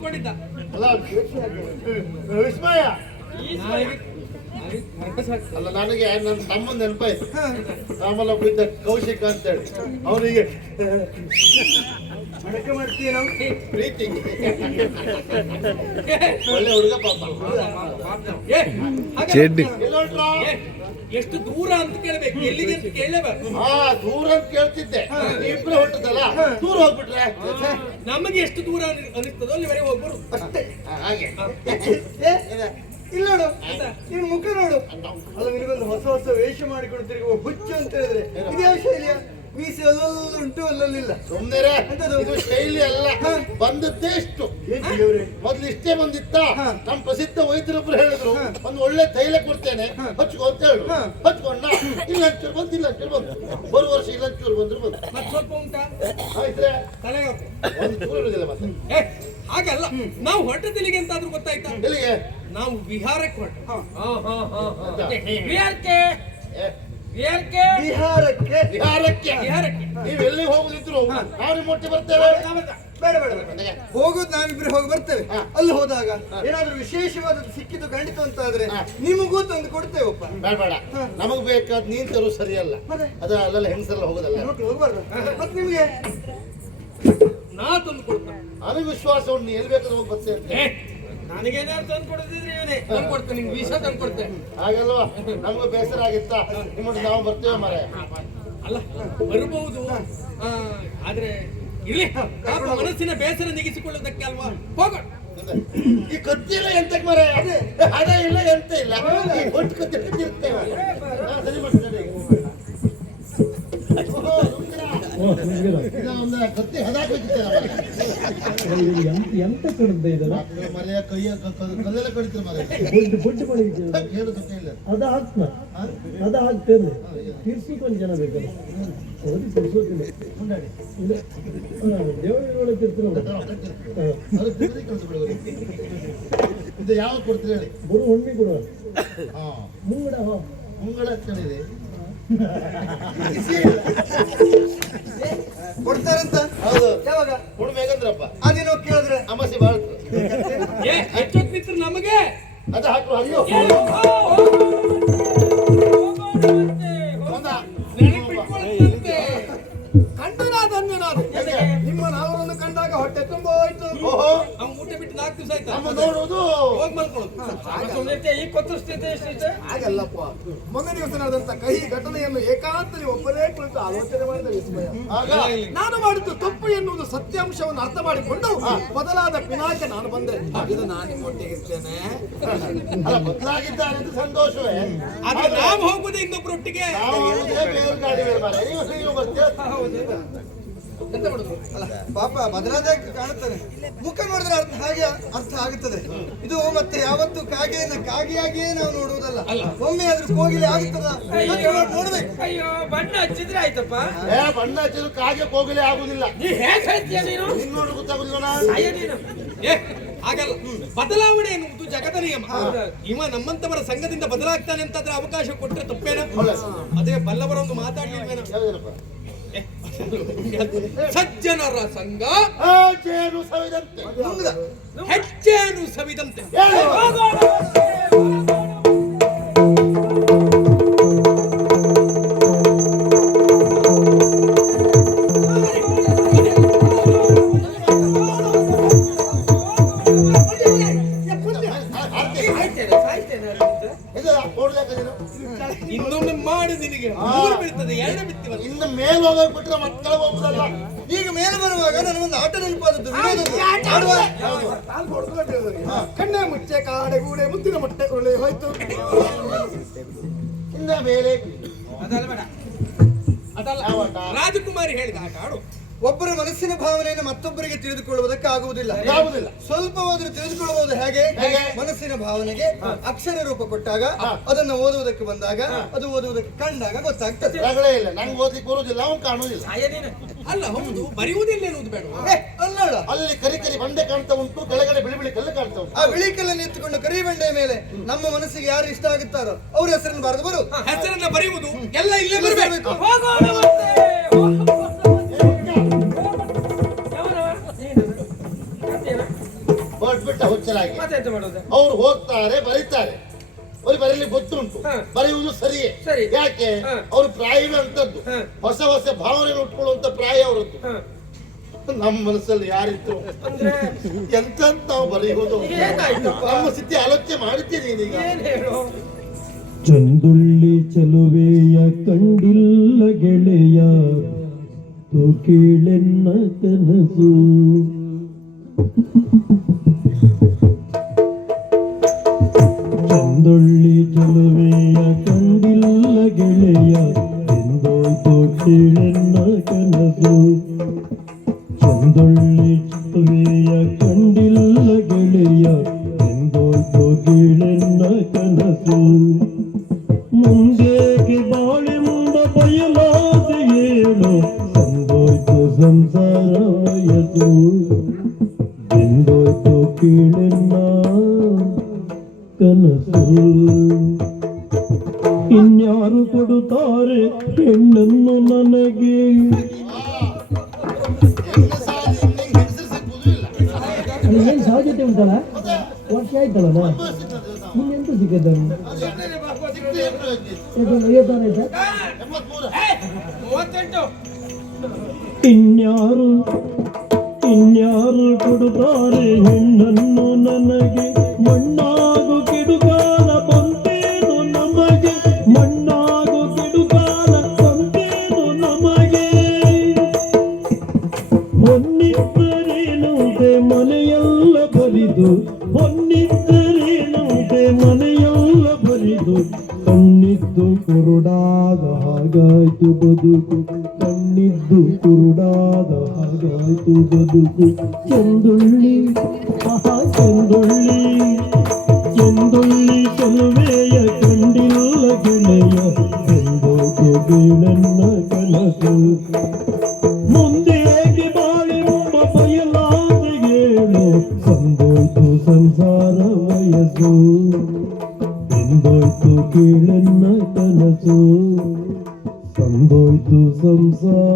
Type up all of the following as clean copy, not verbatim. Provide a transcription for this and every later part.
ಅನ್ಕೊಂಡಿದ್ದ. ಅಲ್ಲ ವಿಸ್ಮಯ ಅಲ್ಲ, ನನಗೆ ನನ್ನ ತಮ್ಮನ ನೆನಪಾಯ್ತು. ಆಮೇಲೆ ಒಬ್ಬ ಇದ್ದ ಕೌಶಿಕ ಅಂತೇಳಿ, ಅವನಿಗೆ ಅಡಕೆ ಮಾಡ್ತೀಯ ನಾವು ಪ್ರೀತಿ ಒಳ್ಳೆ ಹುಡುಗ ಪಾಪ. ಎಷ್ಟು ದೂರ ಅಂತ ಕೇಳಬೇಕು, ಎಲ್ಲಿಗೆ ಅಂತ ಕೇಳಬೇಕು. ದೂರ ಅಂತ ಕೇಳ್ತಿದ್ದೆ, ಇಬ್ರು ಹೊಟ್ಟದಲ್ಲ, ದೂರ ಹೋಗ್ಬಿಟ್ರೆ ನಮಗೆ ಎಷ್ಟು ದೂರ ಅನಿಸ್ತದೋ ಅಲ್ಲಿವರೆಗೆ ಹೋಗ್ಬರು ಅಷ್ಟೇ. ಹಾಗೆ ಇಲ್ಲ ನೋಡು, ನಿನ್ ಮುಖ ನೋಡು. ಅಲ್ಲ, ನಿನಗೊಂದು ಹೊಸ ಹೊಸ ವೇಷ ಮಾಡಿಕೊಂಡು ತಿರುಗುವ ಹುಚ್ಚು ಅಂತ ಹೇಳಿದ್ರೆ ಇದ್ಯಾವ ಶೈಲಿಯ? ಮೀಸೆ ಅಲ್ಲುಂಟು ಅಲ್ಲಲ್ಲಿಲ್ಲ. ಸುಮ್ಮನೆ ಇದು ಶೈಲಿ ಅಲ್ಲ, ಬಂದದ್ದೇ ಇಷ್ಟು. ಮೊದ್ಲು ಇಷ್ಟೇ ಬಂದಿತ್ತ. ನಮ್ಮ ಪ್ರಸಿದ್ಧ ವೈದ್ಯರೊಬ್ರು ಹೇಳಿದ್ರು, ಒಂದು ಒಳ್ಳೆ ತೈಲ ಕೊಡ್ತೇನೆ ಹಚ್ಕೊ ಅಂತ ಹೇಳು. ಹಚ್ಕೊಂಡ ಇಲ್ಲ ಅಂಚೂರು ಬಂದು, ಇಲ್ಲ ಅಂಚೂರು ಬಂದು, ಬರು ವರ್ಷ ಇಲ್ಲ ಅಂಚೂರು ಬಂದ್ರು ಬಂದು. ಮತ್ತೆ ಸ್ವಲ್ಪ ಉಂಟಾ ಆಯ್ತ್ರೆ ತಲೆಗೆ ಒಂದು ಚೂರು ಇರುದಿಲ್ಲ ಮತ್ತೆ. ಹಾಗಲ್ಲ, ನಾವು ಹೊರಟದಿಲ್ಲಿಗೆ ಎಂತಾದ್ರೂ ಗೊತ್ತಾಯ್ತಾ? ಎಲ್ಲಿಗೆ? ನಾವು ವಿಹಾರಕ್ಕೆ ಹೊರಟ. ಬಿಹಾರಕ್ಕೆ ನೀವು ಎಲ್ಲಿ ಹೋಗುದಿದ್ರು ನಾವು ಮೊಟ್ಟೆ ಬರ್ತೇವೆ. ಬೇಡ ಬೇಡ ಬೇಡ, ಹೋಗುದು ನಾವಿಬ್ರು ಹೋಗಿ ಬರ್ತೇವೆ. ಅಲ್ಲಿ ಹೋದಾಗ ಏನಾದ್ರೂ ವಿಶೇಷವಾದದ್ದು ಸಿಕ್ಕಿದ್ದು ಖಂಡಿತ ಅಂತ ಆದ್ರೆ ನಿಮಗೂ ತಂದು ಕೊಡ್ತೇವಪ್ಪ. ಬೇಡ ಬೇಡ, ನಮಗ್ ಬೇಕಾದ್ ನೀನ್ ತರು ಸರಿಯಲ್ಲ. ಅದ ಅಲ್ಲೆಲ್ಲ ಹೆಂಗಸರೆಲ್ಲ ಹೋಗುದಲ್ಲ, ಹೋಗ್ಬಾರ್ದು. ಮತ್ತೆ ನಿಮ್ಗೆ ನಾ ತಂದು ಕೊಡ್ತೇನೆ. ನನಗೆ ವಿಶ್ವಾಸ ಉಂಟು, ನೀ ಎಲ್ಲಿ ಬೇಕಾದ್ರೂ ಹೋಗಿ ಬರ್ತೇವೆ. ನನಗೇನಾದ್ರು ತಂದು ಕೊಡದಿದ್ರೆ ಇವನೇ ತಂದು ಕೊಡ್ತೇನೆ, ನಿಮ್ಗೆ ವಿಷ ತಂದು ಕೊಡ್ತೇನೆ. ಹಾಗಲ್ವಾ? ನಮಗೂ ಬೇಸರ ಆಗಿತ್ತ, ನಿಮ್ಮೊಟ್ಟಿಗೆ ನಾವು ಬರ್ತೇವೆ ಮರ. ಅಲ್ಲ, ಬರಬಹುದು, ಆದ್ರೆ ಇರ್ಲಿ, ಮನಸ್ಸಿನ ಬೇಸರ ನೀಗಿಸಿಕೊಳ್ಳುವುದಕ್ಕೆ ಅಲ್ವಾ. ಹೋಗೋಣ. ಈ ಕತ್ತಿಲ್ಲ ಎಂತಕ್ಕೆ ಮರ, ಹಣ ಇಲ್ಲ ಎಂತ ಇಲ್ಲ, ಒಟ್ಟು ಕತ್ತಿರ್ತೇವೆ. ಸರಿ ಮಾಡ್ತೇನೆ. ಒಂದು ಕತ್ತಿ ಹದಾಕಿರ್ತೇನೆ ಎಂತ ಕಡಿದ್ದೆ ಇದಲ್ಲ ಮರೆಯ ಕೈಯ ಕಲ್ಲೆಲ್ಲ ಕಡಿತಾರೆ ಮರ. ಹೇಳುತ್ತೆ ಇಲ್ಲ ಅದ ಹಾಕ್ನ ಅದ ಹಾಕ್ತೇನೆ. ತೀರ್ಸೋಕೊಂದು ಜನ ಬೇಕಲ್ಲ, ಅವ್ರಿಗೆ ತೀರ್ಸೋದಿಲ್ಲ. ದೇವರ ತೀರ್ತಾರೆ. ಇದು ಯಾವಾಗ ಕೊಡ್ತೀರಿ ಹೇಳಿ? ಬರು ಹುಣ್ಣಿ ಕೊಡುವ ಮುಂಗಡ ಮುಂಗಡ ಕೇಳಿದೆ ಕೊಡ್ತಾರಂತ. ಹೌದು, ಯಾವಾಗ? ಹುಣ್ಮೇಗಂದ್ರಪ್ಪ ಅದೇನೋ ಕೇಳಿದ್ರೆ ಅಮಾಸೆ ಬಾಳ್ತು ಹೆಚ್ಚೊತ್ತು ಮಿತ್ರ ನಮಗೆ ಅದು ಹಾಕು ಹಾಕು. ಕಂಡನಾದನ್ಯನಾದ ನಿಮ್ಮ ನಾವರನ್ನು ಕಂಡಾಗ ಹೊಟ್ಟೆ ತುಂಬ ಹೋಯ್ತು. ಅವ್ನು ಊಟ ಬಿಟ್ಟು 4 ದಿವಸ ಆಯ್ತು. ನೋಡುವುದು ಹೋಗಿ ಮಲ್ಕೊಳ್ಳೋದು. ಈ ಕೊತ್ತರಿಸ್ತಿದ್ದೆ ಹಾಗಲ್ಲಪ್ಪ. ಮೊನ್ನೆ ದಿವಸ ನಡೆದಂತ ಕಹಿ ಘಟನೆಯನ್ನು ಏಕಾಂತಲಿ ಒಬ್ಬರೇ ಕುಳಿತು ಆಲೋಚನೆ ಮಾಡಿದ ವಿಸ್ಮಯ. ನಾನು ಮಾಡಿದ್ದು ತಪ್ಪು ಎನ್ನುವುದು ಸತ್ಯಾಂಶವನ್ನು ಅರ್ಥ ಮಾಡಿಕೊಂಡು ಬದಲಾದ ಪಿನಾಕ ನಾನು ಬಂದೆ. ಇದು ನಾನು ನಿಮ್ಮೊಟ್ಟಿಗೆ ಇರ್ತೇನೆ. ಬದಲಾಗಿದ್ದಾರೆ ಅಂತ ಸಂತೋಷವೇ. ಆದ್ರೆ ನಾವು ಹೋಗುದು ಇನ್ನೊಬ್ಬರೊಟ್ಟಿಗೆ. ಎಂತ ಮಾಡುದು? ಅಲ್ಲ ಪಾಪ ಬದಲಾದ ಕಾಣುತ್ತಾನೆ. ಮುಖ ನೋಡಿದ್ರೆ ಹಾಗೆ ಅರ್ಥ ಆಗುತ್ತದೆ. ಇದು ಮತ್ತೆ ಯಾವತ್ತು ಕಾಗೆಯಾಗಿಯೇ ನಾವು ನೋಡುವುದಲ್ಲ, ಒಮ್ಮೆ ಆದ್ರೂ ಕೋಗಿಲೆ ಆಗುತ್ತದ ನೋಡ್ಬೇಕು. ಅಯ್ಯೋ, ಬಣ್ಣ ಹಚ್ಚಿದ್ರೆ ಆಯ್ತಪ್ಪ. ಬಣ್ಣ ಹಚ್ಚಿದ್ರು ಕಾಗೆ ಕೋಗಿಲೆ ಆಗುದಿಲ್ಲ. ನೀನು ನೋಡು ಗೊತ್ತಾಗುದಿಲ್ಲ. ಹಾಗಲ್ಲ, ಬದಲಾವಣೆ ಎನ್ನುವುದು ಜಗದ ನಿಯಮ. ಇವ ನಮ್ಮಂತವರ ಸಂಘದಿಂದ ಬದಲಾಗ್ತಾನೆ ಅಂತಾದ್ರೆ ಅವಕಾಶ ಕೊಟ್ಟರೆ ತಪ್ಪೇನ? ಅದೇ ಬಲ್ಲವರೊಂದು ಮಾತಾಡ್ಲಿಲ್ವೇನ? ಸಜ್ಜನರ ಸಂಘ ಜೇನು ಸವಿದಂತೆ, ಹೆಚ್ಚೇನು ಸವಿದಂತೆ. ಇನ್ನೊಮ್ಮೆ ಮಾಡಿ ನಿನಗೆ 3 ಬೀಳ್ತದೆ, 2 ಬಿತ್ತಿವಲ್ಲ. ಇನ್ನು ಮೇಲೆ ಹೋಗಕ್ ಬಿಟ್ರೆ ಮಕ್ಕಳ ಹೋಗುದಲ್ಲ. ಈಗ ಮೇಲೆ ಬರುವಾಗ ನನಗೊಂದು ಆಟ ನೆನಪಾದದ್ದು. ಕಣ್ಣೆ ಮುಚ್ಚೆ ಕಾಡೆಗೂಡೆ ಮುತ್ತಿನ ಮೊಟ್ಟೆ ಉರುಳಿ ಹೋಯ್ತು. ಇನ್ನ ಮೇಲೆ ಅದಲ್ಲ, ರಾಜಕುಮಾರಿ ಹೇಳಿದ ಆಟ ಆಡು. ಒಬ್ಬರ ಮನಸ್ಸಿನ ಭಾವನೆಯನ್ನು ಮತ್ತೊಬ್ಬರಿಗೆ ತಿಳಿದುಕೊಳ್ಳುವುದಕ್ಕೆ ಆಗುವುದಿಲ್ಲ. ಸ್ವಲ್ಪವಾದರೂ ತಿಳಿದುಕೊಳ್ಳಬಹುದು. ಹೇಗೆ? ಮನಸ್ಸಿನ ಭಾವನೆಗೆ ಅಕ್ಷರ ರೂಪ ಕೊಟ್ಟಾಗ, ಅದನ್ನು ಓದುವುದಕ್ಕೆ ಬಂದಾಗ, ಅದು ಓದುವುದಕ್ಕೆ ಕಂಡಾಗ ಗೊತ್ತಾಗ್ತದೆ. ಇಲ್ಲ, ನಂಗೆ ಓದ್ಲಿಕ್ಕೆ ಬರುವುದಿಲ್ಲ, ಅವನು ಕಾಣುವುದಿಲ್ಲ. ಅಲ್ಲ, ಹೌದು, ಬರೆಯುವುದಿಲ್ಲ ಎನ್ನುವುದು ಬೇಡ. ಅಲ್ಲಾಡ, ಅಲ್ಲಿ ಕರಿ ಬಂಡೆ ಕಾಣ್ತಾ ಉಂಟು, ಕೆಳಗಡೆ ಬಿಳಿ ಕಲ್ಲು ಕಾಣ್ತಾ ಉಂಟು. ಆ ಬಿಳಿ ಕಲ್ಲನ್ನು ಎತ್ತುಕೊಂಡು ಕರಿ ಬಂಡೆಯ ಮೇಲೆ ನಮ್ಮ ಮನಸ್ಸಿಗೆ ಯಾರು ಇಷ್ಟ ಆಗುತ್ತಾರೋ ಅವ್ರ ಹೆಸರನ್ನು ಬರೆದು ಬರು. ಹೆಸರನ್ನ ಬರೆಯುವುದು ಎಲ್ಲ ಇಲ್ಲೇ ಬರಬೇಕು. ಹೊರಟ್ಬಿಟ್ಟ ಹುಚ್ಚರಾಗಿ. ಮತ್ತೆ ಎಂತ ಮಾಡೋದು? ಅವ್ರು ಹೋಗ್ತಾರೆ ಬರೀತಾರೆ, ಅವ್ರಿಗೆ ಬರೀಲಿ ಗೊತ್ತುಂಟು, ಹಾ. ಬರೆಯುವುದು ಸರಿಯೇ. ಸರಿ. ಯಾಕೆ? ಹಾ. ಅವ್ರ ಪ್ರಾಯವೇ ಅಂತದ್ದು, ಹಾ. ಹೊಸ ಹೊಸ ಭಾವನೆ ಉಟ್ಕೊಳ್ಳುವಂತ ಪ್ರಾಯ ಅವರದ್ದು. ಹ. ನಮ್ಮ ಮನಸ್ಸಲ್ಲಿ ಯಾರಿದ್ರು ಅಂದ್ರೆ ಎಂತ ನಾವು ಬರೆಯುವುದು? ಏನಾಯ್ತಪ್ಪ? ನಮ್ಮ ಸ್ಥಿತಿ ಆಲೋಚನೆ ಮಾಡಿದ್ದೀನಿ ಈಗ. ಏನ್ ಹೇಳು? ಚಂದುಳ್ಳಿ ಚಲುವೆಯ ಕಂಡಿಲ್ಲ ಗೆಳೆಯ ತು ಕೀಳೆನ್ನ ಕನಸು. ಚಂದುಳ್ಳಿ ಚಲುವೆಯ ಕಂಡಿಲ್ಲ ಗೆಳೆಯ ಎಂದೋಯ್ತು ಕೀಳೆನ್ನ ಕನಸು. ಚಂದುಳ್ಳಿ ಚಲುವೆಯ ಕಂಡಿಲ್ಲ ಗೆಳೆಯ ಎಂದೋಯ್ತು ಕೀಳೆನ್ನ ಕನಸು. ಮುಂದೇಗೆ ಬಾಳೆಂಬ ಬಯಲಾದ ಏಳು ಸಂದೋಯ್ತು ಸಂಸಾರ ವಯಸ್ಸು. ಎಂದೋಯ್ತು ಕೀಳೆನ್ನ ಕನಸು. ಇನ್ಯಾರು ಕೊಡುತ್ತಾರೆ ಹೆಣ್ಣನ್ನು ನನಗೆ? ಏನ್ ಸಾಧ್ಯತೆ ಉಂಟಲ್ಲ? ವರ್ಷ ಆಯ್ತಲ್ಲ ಇನ್ನೆಂತ ಸಿಕ್ಕದ? 38. ಇನ್ಯಾರು ಕೊಡುತ್ತಾರೆ ಹೆಣ್ಣನ್ನು ನನಗೆ? ಮಣ್ಣಾಗು ಕಿಡುಕಾಲ ಬಂತೇನು ನಮಗೆ? ಮಣ್ಣಾಗು ಕಿಡುಕಾಲ ಬಂತೇನು ನಮಗೆ? ಹೊನ್ನಿದ್ದರೇನುಂಟೆ ಮನೆಯೆಲ್ಲ ಬರಿದು, ಹೊನ್ನಿದ್ದರೇನುಂಟೆ ಮನೆಯೆಲ್ಲ ಬರಿದು. ಕಣ್ಣಿದ್ದು ಕುರುಡಾದ ಹಾಗಾಯ್ತು ಬದುಕು, ಕಣ್ಣಿದ್ದು ಕುರುಡಾದ ಹಾಗಾಯ್ತು ಬದುಕು. ಚಂದುಳ್ಳಿ ಆಹಾ ಚಂದುಳ್ಳಿ, ಚಂದುಳ್ಳಿ ಚಲುವೆಯ ಕಂಡಿಲ್ಲ ಗೆಳೆಯ ಎಂದೋಯ್ತು ಕೀಳೆನ್ನ ಕನಸು. ಮುಂದೆ ಹೇಗೆ ಬಾಳೆಂಬ ಬಯಲಾದ ಏಳು ಸಂದೋಯ್ತು ಸಂಸಾರ ವಯಸ್ಸು. ಎಂದೋಯ್ತು ಕೀಳೆನ್ನ ಕನಸು, ಸಂದೋಯ್ತು ಸಂಸಾರ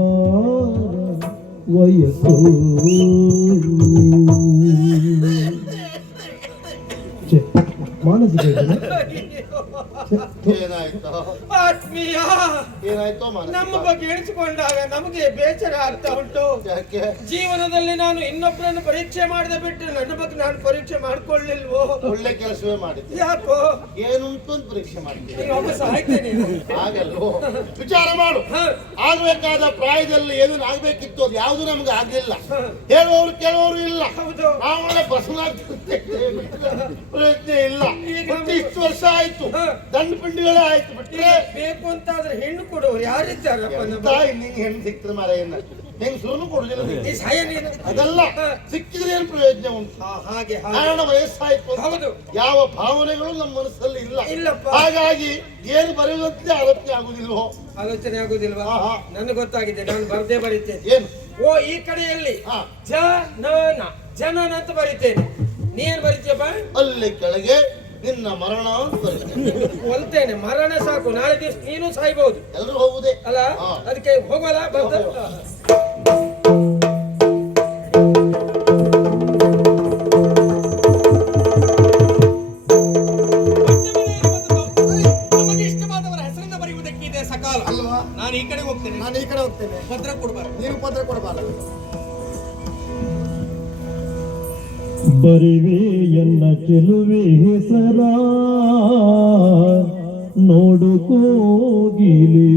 ವಯಸ್ಸು. ಛೆ, ಮಾನಸಿಕ ಇದೆಯಾ? ಏನಾಯ್ತು? ಆತ್ಮೀಯ, ಏನಾಯ್ತು ಮಾನಸಿಕ? ನಮ್ಮ ಬಗ್ಗೆ ಎಣಿಸಿಕೊಂಡಾಗ ನಮಗೆ ಬೇಸರ ಆಗ್ತಾ ಉಂಟು. ಯಾಕೆ? ಜೀವನದಲ್ಲಿ ನಾನು ಇನ್ನೊಬ್ಬರನ್ನು ಪರೀಕ್ಷೆ ಮಾಡದೆ ಬಿಟ್ಟು ನನ್ನ ಬಗ್ಗೆ ನಾನು ಪರೀಕ್ಷೆ ಮಾಡ್ಕೊಳ್ಳಿಲ್ವೋ? ಒಳ್ಳೆ ಕೆಲಸವೇ ಮಾಡಿದ್ದೆ. ಯಾಕೋ? ಏನುಂಟು ಅಂತ ಪರೀಕ್ಷೆ ಮಾಡಿದ್ದೆ. ಈಗ ವಾಪಸ್ ಆಯ್ತೇನೆ. ಹಾಗಲ್ವೋ? ವಿಚಾರ ಮಾಡು. ಆಗ್ಬೇಕಾದ ಪ್ರಾಯದಲ್ಲಿ ಏನೇನು ಆಗ್ಬೇಕಿತ್ತು ಅದು ಯಾವುದು ನಮ್ಗೆ ಆಗ್ಲಿಲ್ಲ. ಹೇಳುವವರು ಕೆಲವರು ಇಲ್ಲ. ಹೌದು. ನಾವೊಳ್ಳೆ ಪ್ರಯತ್ನ ಇಲ್ಲ. ಮತ್ತೆ ಇಷ್ಟು ವರ್ಷ ಆಯ್ತು, ದಂಡ ಪಿಂಡಿಗಳೇ ಆಯ್ತು ಬಿಟ್ರೆ ಬೇಕು ಅಂತಾದ್ರೆ ಹೆಣ್ಣು ಕೊಡೋರು ಯಾರಿದ್ದಾರಪ್ಪ ನಮ್ಮ? ನಿಂಗೆ ಹೆಣ್ಣು ಸಿಕ್ತದೆ ಮರ ಏನ ಹೆಂಗ್ ಸುರನು ಕೊಡುದಿಲ್ಲ. ಈ ಸಾಯ ನೀನು ಅದೆಲ್ಲ ಸಿಕ್ಕಿದ್ರೆ ಏನು ಪ್ರಯೋಜನ ಉಂಟು? ಹಾಗೆ ಕಾರಣ ವಯಸ್ಸಾಯ್ತು ಅಂತ ಹೌದು. ಯಾವ ಭಾವನೆಗಳು ನಮ್ಮ ಮನಸ್ಸಲ್ಲಿ ಇಲ್ಲ. ಇಲ್ಲಪ್ಪ. ಹಾಗಾಗಿ ಏನು ಬರೆಯುವಂತೆ ಆಲೋಚನೆ ಆಗುದಿಲ್ವೋ? ಆಲೋಚನೆ ಆಗುದಿಲ್ವಾ? ಆಹಾ. ನನಗೆ ಗೊತ್ತಾಗಿದೆ, ನಾನು ಬರ್ದೇ ಬರೀತೇನೆ. ಏನು? ಓ ಈ ಕಡೆಯಲ್ಲಿ ಹಾ. ಜನನ ಜನನ ಅಂತ ಬರೀತೇನೆ. ನೀನ್ ಬರೀತೀಯಪ್ಪ? ಅಲ್ಲಿ ಕೆಳಗೆ ನಿನ್ನ ಮರಣ ಅಂತ ಬರೀತೇನೆ. ಹೊಲ್ತೇನೆ, ಮರಣ ಸಾಕು, ನಾಳೆ ದಿವಸ ನೀನು ಸಾಯ್ಬಹುದು ಎಲ್ಲರೂ ಹೋಗುದೇ ಅಲ್ಲ? ಹಾ. ಅದಕ್ಕೆ ಹೋಗಲ್ಲ ಬಂದ. ನಮಗೆ ಇಷ್ಟವಾದವರ ಹೆಸರನ್ನ ಬರೆಯುವುದಕ್ಕಿದೆ ಸಕಾಲ ಅಲ್ವಾ? ನಾನು ಈ ಕಡೆ ಹೋಗ್ತೇನೆ. ನಾನು ಈ ಕಡೆ ಹೋಗ್ತೇನೆ, ಭದ್ರ ಕೊಡ್ಬಾರ್ದು. ನೀನು ಪತ್ರ ಕೊಡಬಾರದು. ಬರಿವೆ ಎನ್ನ ಚೆಲುವೆ ಹೆಸರ ನೋಡು ಕೋಗಿಲೆ.